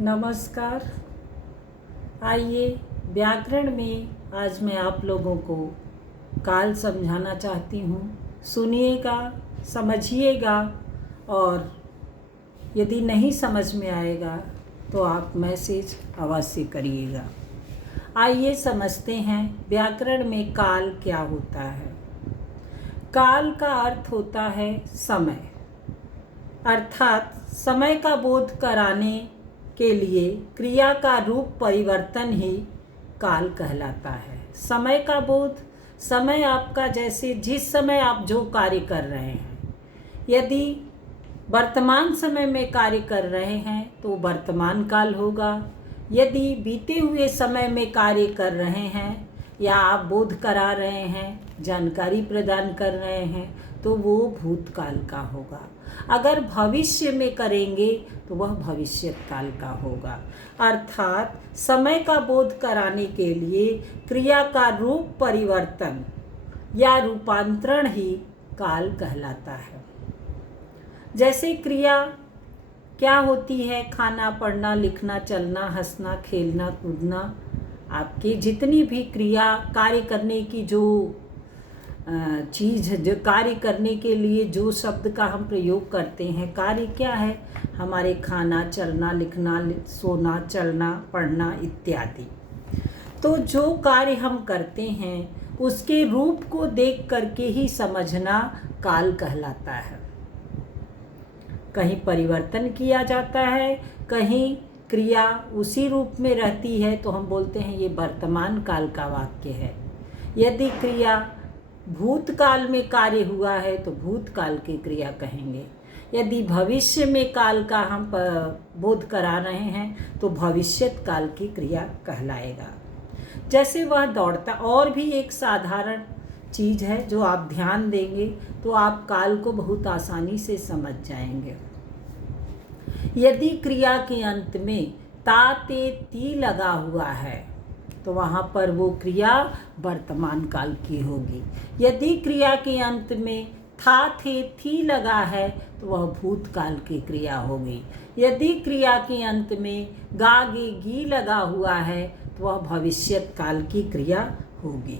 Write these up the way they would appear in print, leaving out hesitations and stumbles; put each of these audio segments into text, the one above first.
नमस्कार। आइए व्याकरण में आज मैं आप लोगों को काल समझाना चाहती हूँ। सुनिएगा, समझिएगा और यदि नहीं समझ में आएगा तो आप मैसेज अवश्य करिएगा। आइए समझते हैं व्याकरण में काल क्या होता है। काल का अर्थ होता है समय, अर्थात समय का बोध कराने के लिए क्रिया का रूप परिवर्तन ही काल कहलाता है। समय का बोध, समय आपका जैसे जिस समय आप जो कार्य कर रहे हैं, यदि वर्तमान समय में कार्य कर रहे हैं तो वर्तमान काल होगा। यदि बीते हुए समय में कार्य कर रहे हैं या आप बोध करा रहे हैं, जानकारी प्रदान कर रहे हैं, तो वो भूतकाल का होगा। अगर भविष्य में करेंगे तो वह भविष्य काल का होगा। अर्थात समय का बोध कराने के लिए क्रिया का रूप परिवर्तन या रूपांतरण ही काल कहलाता है। जैसे क्रिया क्या होती है? खाना, पढ़ना, लिखना, चलना, हंसना, खेलना, कूदना। आपकी जितनी भी क्रिया, कार्य करने की जो चीज़, जो कार्य करने के लिए जो शब्द का हम प्रयोग करते हैं, कार्य क्या है? हमारे खाना, चलना, लिखना, सोना, चलना, पढ़ना इत्यादि। तो जो कार्य हम करते हैं उसके रूप को देख करके ही समझना काल कहलाता है। कहीं परिवर्तन किया जाता है, कहीं क्रिया उसी रूप में रहती है, तो हम बोलते हैं ये वर्तमान काल का वाक्य है। यदि क्रिया भूतकाल में कार्य हुआ है तो भूतकाल की क्रिया कहेंगे। यदि भविष्य में काल का हम बोध करा रहे हैं तो भविष्यत काल की क्रिया कहलाएगा। जैसे वह दौड़ता, और भी एक साधारण चीज़ है जो आप ध्यान देंगे तो आप काल को बहुत आसानी से समझ जाएंगे। यदि क्रिया के अंत में ता, ते, ती लगा हुआ है तो वहाँ पर वो क्रिया वर्तमान काल की होगी। यदि क्रिया के अंत में था, थे, थी लगा है तो वह भूतकाल की क्रिया होगी। यदि क्रिया के अंत में गा, गे, गी लगा हुआ है तो वह भविष्यत काल की क्रिया होगी।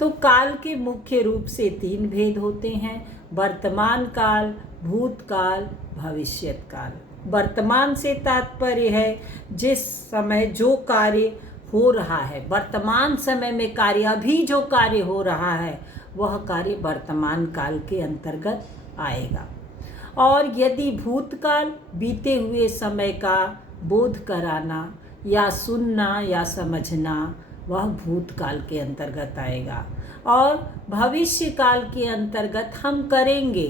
तो काल के मुख्य रूप से 3 भेद होते हैं: वर्तमान काल, भूतकाल, भविष्यत काल। वर्तमान से तात्पर्य है जिस समय जो कार्य हो रहा है, वर्तमान समय में कार्य, अभी जो कार्य हो रहा है वह कार्य वर्तमान काल के अंतर्गत आएगा। और यदि भूतकाल, बीते हुए समय का बोध कराना या सुनना या समझना, वह भूतकाल के अंतर्गत आएगा। और भविष्य काल के अंतर्गत हम करेंगे।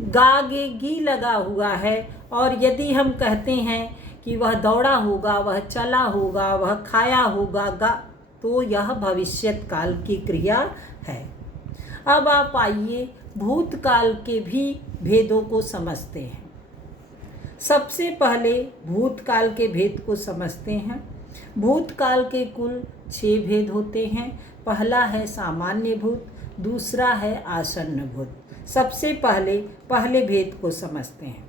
गा, गे, गी लगा हुआ है, और यदि हम कहते हैं कि वह दौड़ा होगा, वह चला होगा, वह खाया होगा, तो यह भविष्यत काल की क्रिया है। अब आप आइए भूतकाल के भी भेदों को समझते हैं। सबसे पहले भूतकाल के भेद को समझते हैं। भूतकाल के कुल 6 भेद होते हैं। पहला है सामान्य भूत, दूसरा है आसन्न भूत। सबसे पहले भेद को समझते हैं।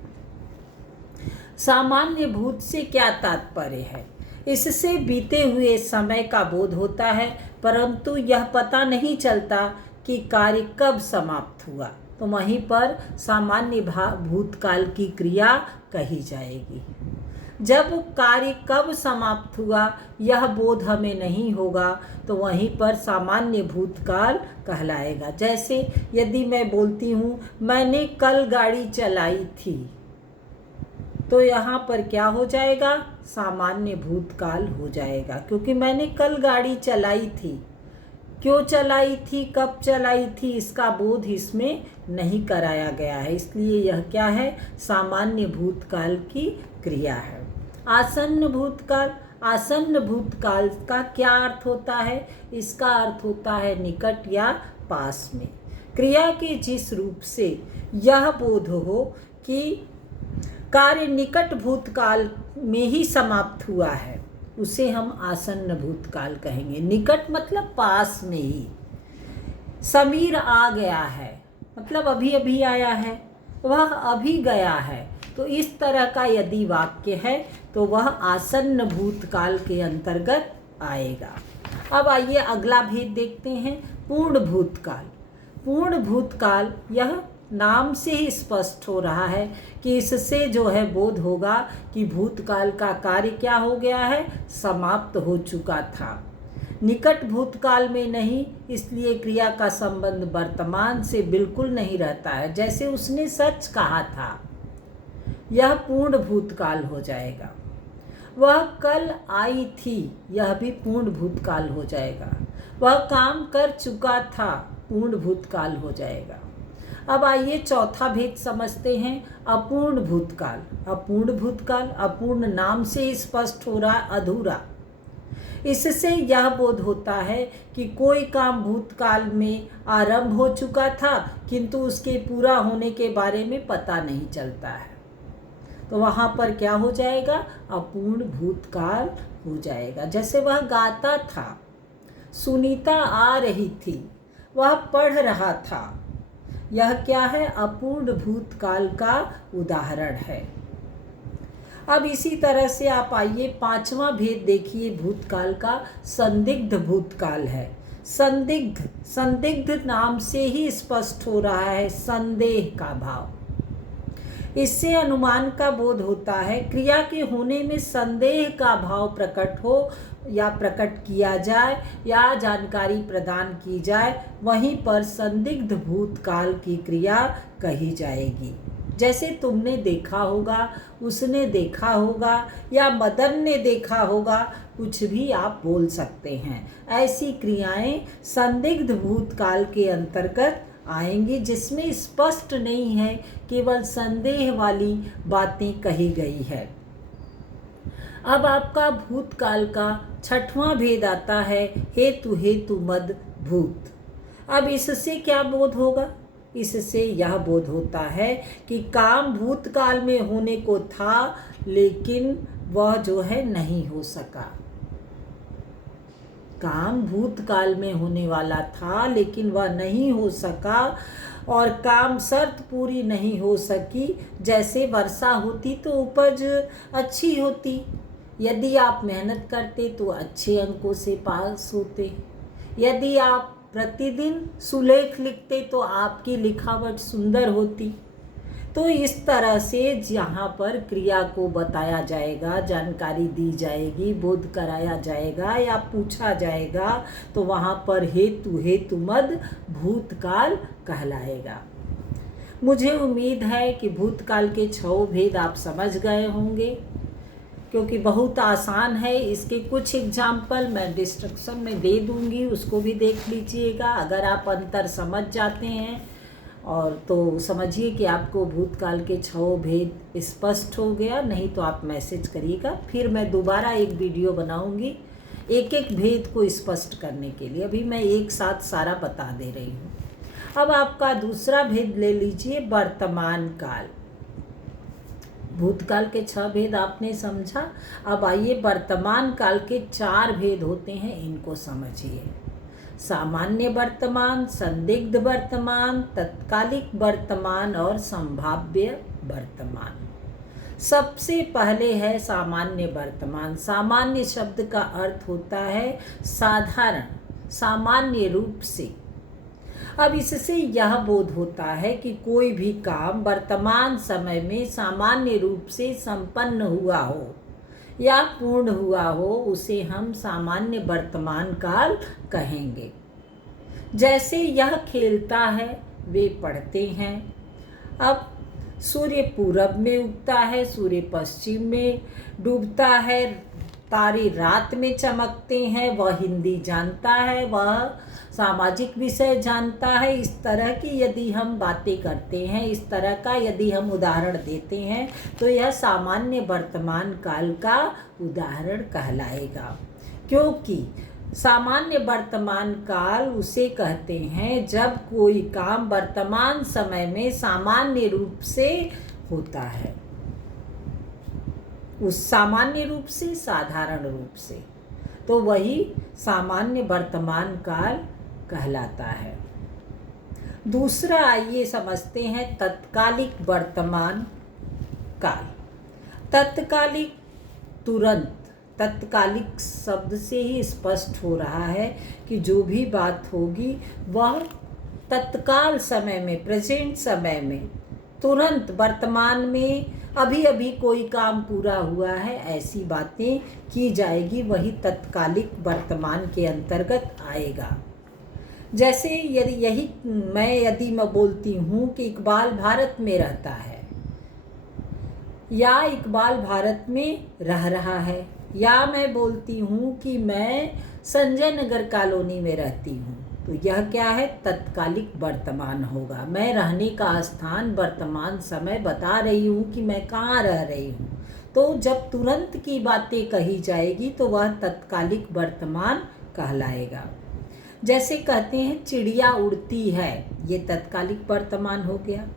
सामान्य भूत से क्या तात्पर्य है? इससे बीते हुए समय का बोध होता है, परंतु यह पता नहीं चलता कि कार्य कब समाप्त हुआ, तो वहीं पर सामान्य भूतकाल की क्रिया कही जाएगी। जब कार्य कब समाप्त हुआ यह बोध हमें नहीं होगा तो वहीं पर सामान्य भूतकाल कहलाएगा। जैसे यदि मैं बोलती हूँ मैंने कल गाड़ी चलाई थी, तो यहाँ पर क्या हो जाएगा? सामान्य भूतकाल हो जाएगा, क्योंकि मैंने कल गाड़ी चलाई थी। क्यों चलाई थी, कब चलाई थी, इसका बोध इसमें नहीं कराया गया है, इसलिए यह क्या है? सामान्य भूतकाल की क्रिया है। आसन्न भूतकाल, आसन्न भूतकाल का क्या अर्थ होता है? इसका अर्थ होता है निकट या पास में। क्रिया के जिस रूप से यह बोध हो कि कार्य निकट भूतकाल में ही समाप्त हुआ है, उसे हम आसन्न भूतकाल कहेंगे। निकट मतलब पास में ही। समीर आ गया है, मतलब अभी अभी आया है, वह अभी गया है, तो इस तरह का यदि वाक्य है तो वह आसन्न भूतकाल के अंतर्गत आएगा। अब आइए अगला भेद देखते हैं, पूर्ण भूतकाल। पूर्ण भूतकाल यह नाम से ही स्पष्ट हो रहा है कि इससे जो है बोध होगा कि भूतकाल का कार्य क्या हो गया है, समाप्त हो चुका था। निकट भूतकाल में नहीं, इसलिए क्रिया का संबंध वर्तमान से बिल्कुल नहीं रहता है। जैसे उसने सच कहा था, यह पूर्ण भूतकाल हो जाएगा। वह कल आई थी, यह भी पूर्ण भूतकाल हो जाएगा। वह काम कर चुका था, पूर्ण भूतकाल हो जाएगा। अब आइए चौथा भेद समझते हैं, अपूर्ण भूतकाल। अपूर्ण भूतकाल, अपूर्ण नाम से स्पष्ट हो रहा, अधूरा। इससे यह बोध होता है कि कोई काम भूतकाल में आरंभ हो चुका था किंतु उसके पूरा होने के बारे में पता नहीं चलता है। तो वहाँ पर क्या हो जाएगा, अपूर्ण भूतकाल हो जाएगा। जैसे वह गाता था, सुनीता आ रही थी, वह पढ़ रहा था, यह क्या है, अपूर्ण भूतकाल का उदाहरण है। अब इसी तरह से आप आइए पांचवा भेद देखिए भूतकाल का, संदिग्ध भूतकाल है। संदिग्ध, संदिग्ध नाम से ही स्पष्ट हो रहा है संदेह का भाव। इससे अनुमान का बोध होता है, क्रिया के होने में संदेह का भाव प्रकट हो या प्रकट किया जाए या जानकारी प्रदान की जाए, वहीं पर संदिग्ध भूतकाल की क्रिया कही जाएगी। जैसे तुमने देखा होगा, उसने देखा होगा या मदन ने देखा होगा, कुछ भी आप बोल सकते हैं। ऐसी क्रियाएं संदिग्ध भूतकाल के अंतर्गत आएंगी, जिसमें स्पष्ट नहीं है, केवल संदेह वाली बातें कही गई है। अब आपका भूतकाल का छठवां भेद आता है, हेतु हेतु मद भूत। अब इससे क्या बोध होगा, इससे यह बोध होता है कि काम भूतकाल में होने को था लेकिन वह जो है नहीं हो सका। काम भूतकाल में होने वाला था लेकिन वह नहीं हो सका, और काम शर्त पूरी नहीं हो सकी। जैसे वर्षा होती तो उपज अच्छी होती, यदि आप मेहनत करते तो अच्छे अंकों से पास होते, यदि आप प्रतिदिन सुलेख लिखते तो आपकी लिखावट सुंदर होती। तो इस तरह से यहाँ पर क्रिया को बताया जाएगा, जानकारी दी जाएगी, बोध कराया जाएगा या पूछा जाएगा, तो वहाँ पर हेतु हेतु मद भूतकाल कहलाएगा। मुझे उम्मीद है कि भूतकाल के 6 भेद आप समझ गए होंगे, क्योंकि बहुत आसान है। इसके कुछ एग्जाम्पल मैं डिस्क्रिप्शन में दे दूंगी, उसको भी देख लीजिएगा। अगर आप अंतर समझ जाते हैं और तो समझिए कि आपको भूतकाल के 6 भेद स्पष्ट हो गया। नहीं तो आप मैसेज करिएगा, फिर मैं दोबारा एक वीडियो बनाऊंगी एक एक भेद को स्पष्ट करने के लिए। अभी मैं एक साथ सारा बता दे रही हूँ। अब आपका दूसरा भेद ले लीजिए, वर्तमान काल। भूतकाल के 6 भेद आपने समझा। अब आइए वर्तमान काल के 4 भेद होते हैं, इनको समझिए। सामान्य वर्तमान, संदिग्ध वर्तमान, तत्कालिक वर्तमान और संभाव्य वर्तमान। सबसे पहले है सामान्य वर्तमान। सामान्य शब्द का अर्थ होता है साधारण, सामान्य रूप से। अब इससे यह बोध होता है कि कोई भी काम वर्तमान समय में सामान्य रूप से संपन्न हुआ हो या पूर्ण हुआ हो, उसे हम सामान्य वर्तमान काल कहेंगे। जैसे यह खेलता है, वे पढ़ते हैं। अब सूर्य पूरब में उगता है, सूर्य पश्चिम में डूबता है, तारे रात में चमकते हैं, वह हिंदी जानता है, वह सामाजिक विषय जानता है। इस तरह की यदि हम बातें करते हैं, इस तरह का यदि हम उदाहरण देते हैं, तो यह सामान्य वर्तमान काल का उदाहरण कहलाएगा। क्योंकि सामान्य वर्तमान काल उसे कहते हैं जब कोई काम वर्तमान समय में सामान्य रूप से होता है, उस सामान्य रूप से, साधारण रूप से, तो वही सामान्य वर्तमान काल कहलाता है। दूसरा आइए समझते हैं तत्कालिक वर्तमान। काल। तत्कालिक, तुरंत। तत्कालिक शब्द से ही स्पष्ट हो रहा है कि जो भी बात होगी वह तत्काल समय में, प्रेजेंट समय में, तुरंत वर्तमान में, अभी अभी कोई काम पूरा हुआ है, ऐसी बातें की जाएगी, वही तत्कालिक वर्तमान के अंतर्गत आएगा। जैसे यदि मैं बोलती हूँ कि इकबाल भारत में रहता है, या इकबाल भारत में रह रहा है, या मैं बोलती हूँ कि मैं संजय नगर कॉलोनी में रहती हूँ, तो यह क्या है? तत्कालिक वर्तमान होगा। मैं रहने का स्थान, वर्तमान समय बता रही हूँ कि मैं कहाँ रह रही हूँ। तो जब तुरंत की बातें कही जाएगी तो वह तत्कालिक वर्तमान कहलाएगा। जैसे कहते हैं चिड़िया उड़ती है, ये तत्कालिक वर्तमान हो गया।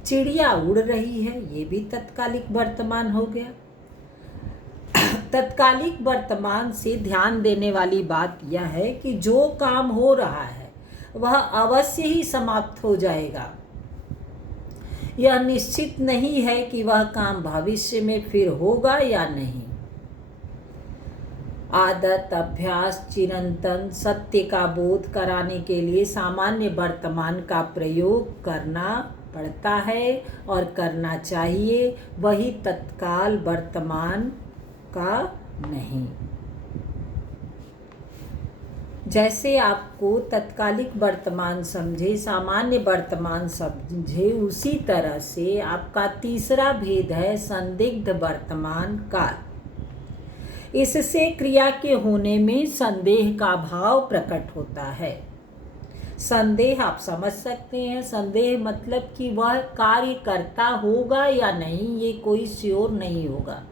चिड़िया उड़ रही है, ये भी तत्कालिक वर्तमान हो गया। तत्कालिक वर्तमान से ध्यान देने वाली बात यह है कि जो काम हो रहा है वह अवश्य ही समाप्त हो जाएगा। यह निश्चित नहीं है कि वह काम भविष्य में फिर होगा या नहीं। आदत, अभ्यास, चिरंतन सत्य का बोध कराने के लिए सामान्य वर्तमान का प्रयोग करना पड़ता है और करना चाहिए, वही तत्काल वर्तमान का नहीं। जैसे आपको तत्कालिक वर्तमान समझे, सामान्य वर्तमान समझे, उसी तरह से आपका तीसरा भेद है संदिग्ध वर्तमान काल। इससे क्रिया के होने में संदेह का भाव प्रकट होता है। संदेह आप समझ सकते हैं, संदेह मतलब कि वह कार्य करता होगा या नहीं, ये कोई श्योर नहीं होगा,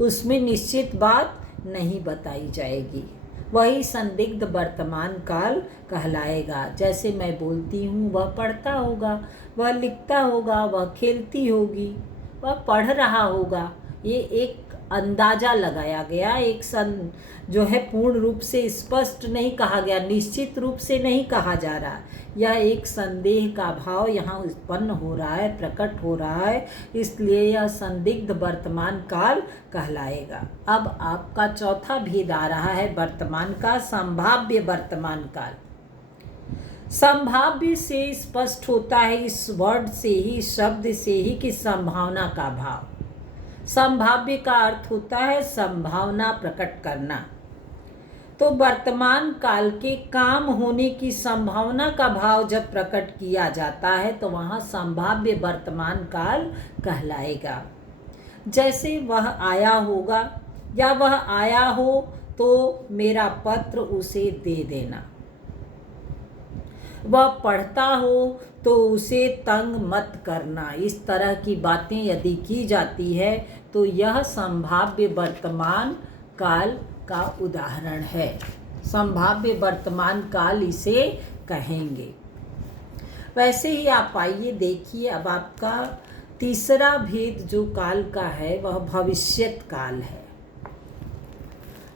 उसमें निश्चित बात नहीं बताई जाएगी, वही संदिग्ध वर्तमान काल कहलाएगा। जैसे मैं बोलती हूँ वह पढ़ता होगा, वह लिखता होगा, वह खेलती होगी, वह पढ़ रहा होगा, ये एक अंदाजा लगाया गया, एक जो है पूर्ण रूप से स्पष्ट नहीं कहा गया, निश्चित रूप से नहीं कहा जा रहा। यह एक संदेह का भाव यहाँ उत्पन्न हो रहा है, प्रकट हो रहा है, इसलिए यह संदिग्ध वर्तमान काल कहलाएगा। अब आपका चौथा भेद आ रहा है वर्तमान का, संभाव्य वर्तमान काल। संभाव्य से स्पष्ट होता है इस वर्ड से ही, शब्द से ही, कि संभावना का भाव। संभाव्य का अर्थ होता है संभावना प्रकट करना। तो वर्तमान काल के काम होने की संभावना का भाव जब प्रकट किया जाता है तो वहाँ संभाव्य वर्तमान काल कहलाएगा। जैसे वह आया होगा या वह आया हो तो मेरा पत्र उसे दे देना, वह पढ़ता हो तो उसे तंग मत करना। इस तरह की बातें यदि की जाती है तो यह संभाव्य वर्तमान काल का उदाहरण है। संभाव्य वर्तमान काल इसे कहेंगे। वैसे ही आप आइए देखिए, अब आपका तीसरा भेद जो काल का है वह भविष्यत काल है।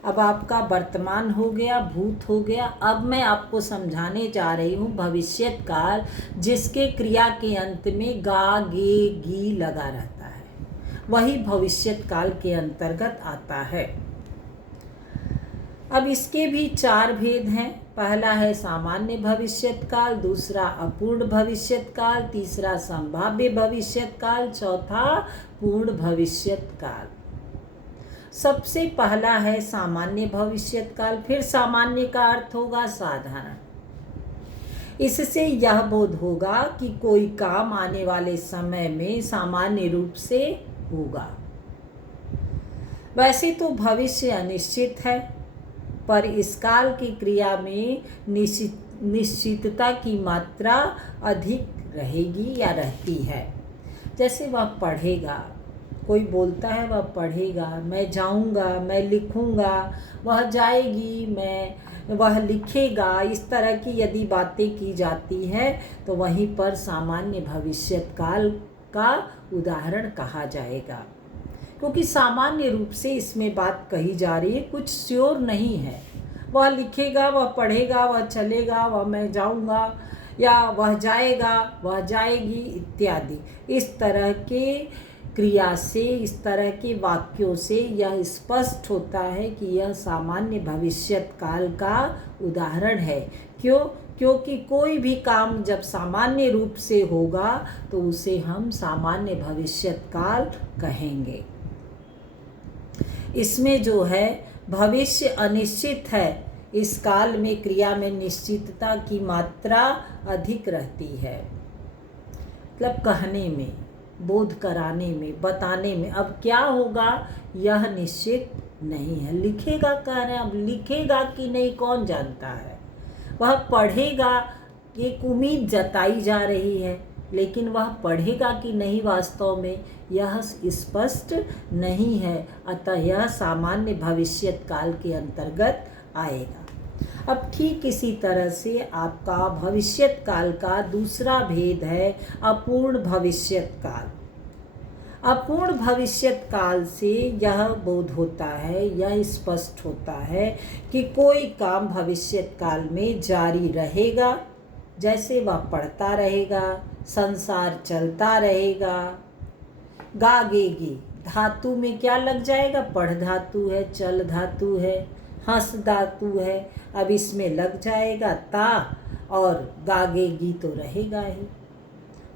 अब आपका वर्तमान हो गया, भूत हो गया, अब मैं आपको समझाने जा रही हूँ भविष्यत काल, जिसके क्रिया के अंत में गा, गे, गी लगा रहता है, वही भविष्यत काल के अंतर्गत आता है। अब इसके भी चार भेद हैं। पहला है सामान्य भविष्यत काल, दूसरा अपूर्ण भविष्यत काल, तीसरा संभाव्य भविष्यत काल, चौथा पूर्ण भविष्यत काल। सबसे पहला है सामान्य भविष्यत काल। फिर सामान्य का अर्थ होगा साधारण। इससे यह बोध होगा कि कोई काम आने वाले समय में सामान्य रूप से होगा। वैसे तो भविष्य अनिश्चित है, पर इस काल की क्रिया में निश्चितता की मात्रा अधिक रहेगी या रहती है। जैसे वह पढ़ेगा, कोई बोलता है वह पढ़ेगा, मैं जाऊंगा, मैं लिखूंगा, वह जाएगी, वह लिखेगा, इस तरह की यदि बातें की जाती हैं तो वहीं पर सामान्य भविष्यत काल का उदाहरण कहा जाएगा, क्योंकि सामान्य रूप से इसमें बात कही जा रही है, कुछ श्योर नहीं है। वह लिखेगा, वह पढ़ेगा, वह चलेगा, वह मैं जाऊंगा, या वह जाएगा, वह जाएगी इत्यादि। इस तरह के क्रिया से, इस तरह के वाक्यों से यह स्पष्ट होता है कि यह सामान्य भविष्यत काल का उदाहरण है। क्यों? क्योंकि कोई भी काम जब सामान्य रूप से होगा तो उसे हम सामान्य भविष्यत काल कहेंगे। इसमें जो है भविष्य अनिश्चित है, इस काल में क्रिया में निश्चितता की मात्रा अधिक रहती है। मतलब कहने में, बोध कराने में, बताने में अब क्या होगा यह निश्चित नहीं है। लिखेगा कह रहे हैं, अब लिखेगा कि नहीं कौन जानता है। वह पढ़ेगा, एक उम्मीद जताई जा रही है, लेकिन वह पढ़ेगा कि नहीं वास्तव में यह स्पष्ट नहीं है। अतः यह सामान्य भविष्यत काल के अंतर्गत आएगा। अब ठीक इसी तरह से आपका भविष्यत काल का दूसरा भेद है अपूर्ण भविष्यत काल। अपूर्ण भविष्यत काल से यह बोध होता है, यह स्पष्ट होता है कि कोई काम भविष्यत काल में जारी रहेगा, जैसे वह पढ़ता रहेगा, संसार चलता रहेगा। गागेगी धातु में क्या लग जाएगा? पढ़ धातु है, चल धातु है, हंस धातु है, अब इसमें लग जाएगा ता, और गागेगी तो रहेगा ही।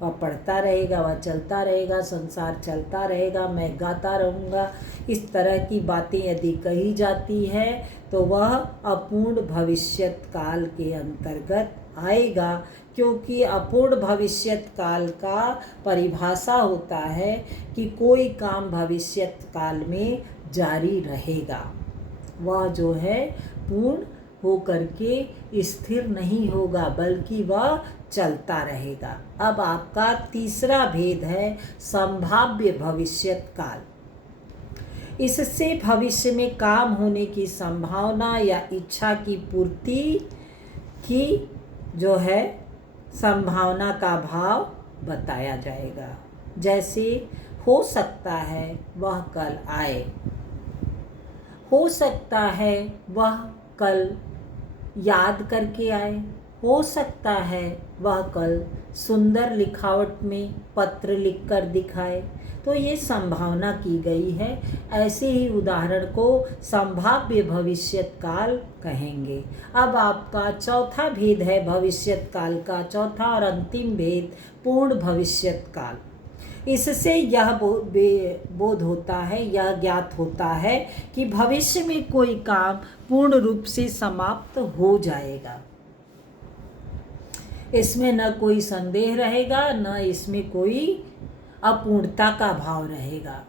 वह पढ़ता रहेगा, वह चलता रहेगा, संसार चलता रहेगा, मैं गाता रहूँगा। इस तरह की बातें यदि कही जाती है तो वह अपूर्ण भविष्यत काल के अंतर्गत आएगा, क्योंकि अपूर्ण भविष्यत काल का परिभाषा होता है कि कोई काम भविष्यत काल में जारी रहेगा, वह जो है पूर्ण हो करके स्थिर नहीं होगा, बल्कि वह चलता रहेगा। अब आपका तीसरा भेद है संभाव्य भविष्यत काल। इससे भविष्य में काम होने की संभावना या इच्छा की पूर्ति की जो है संभावना का भाव बताया जाएगा। जैसे हो सकता है वह कल आए, हो सकता है वह कल याद करके आए, हो सकता है वह कल सुंदर लिखावट में पत्र लिखकर दिखाए। तो ये संभावना की गई है। ऐसे ही उदाहरण को संभाव्य भविष्यत काल कहेंगे। अब आपका चौथा भेद है भविष्यत काल का, चौथा और अंतिम भेद पूर्ण भविष्यत काल। इससे यह बोध होता है, यह ज्ञात होता है कि भविष्य में कोई काम पूर्ण रूप से समाप्त हो जाएगा। इसमें न कोई संदेह रहेगा, न इसमें कोई अपूर्णता का भाव रहेगा।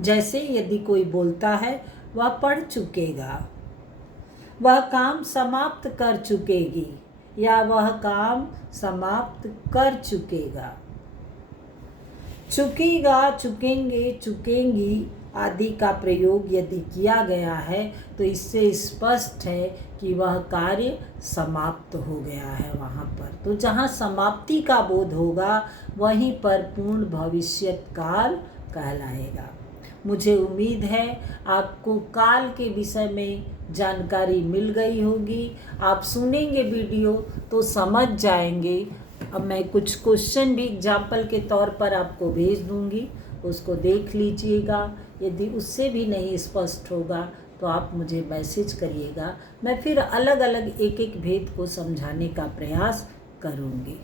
जैसे यदि कोई बोलता है वह पढ़ चुकेगा, वह काम समाप्त कर चुकेगी, या वह काम समाप्त कर चुकेगा। चुकेगा, चुकेंगे, चुकेंगी आदि का प्रयोग यदि किया गया है तो इससे स्पष्ट है कि वह कार्य समाप्त हो गया है वहाँ पर। तो जहाँ समाप्ति का बोध होगा वहीं पर पूर्ण भविष्यत काल कहलाएगा। मुझे उम्मीद है आपको काल के विषय में जानकारी मिल गई होगी। आप सुनेंगे वीडियो तो समझ जाएंगे। अब मैं कुछ क्वेश्चन भी एग्जाम्पल के तौर पर आपको भेज दूंगी, उसको देख लीजिएगा। यदि उससे भी नहीं स्पष्ट होगा तो आप मुझे मैसेज करिएगा, मैं फिर अलग अलग एक एक भेद को समझाने का प्रयास करूंगी।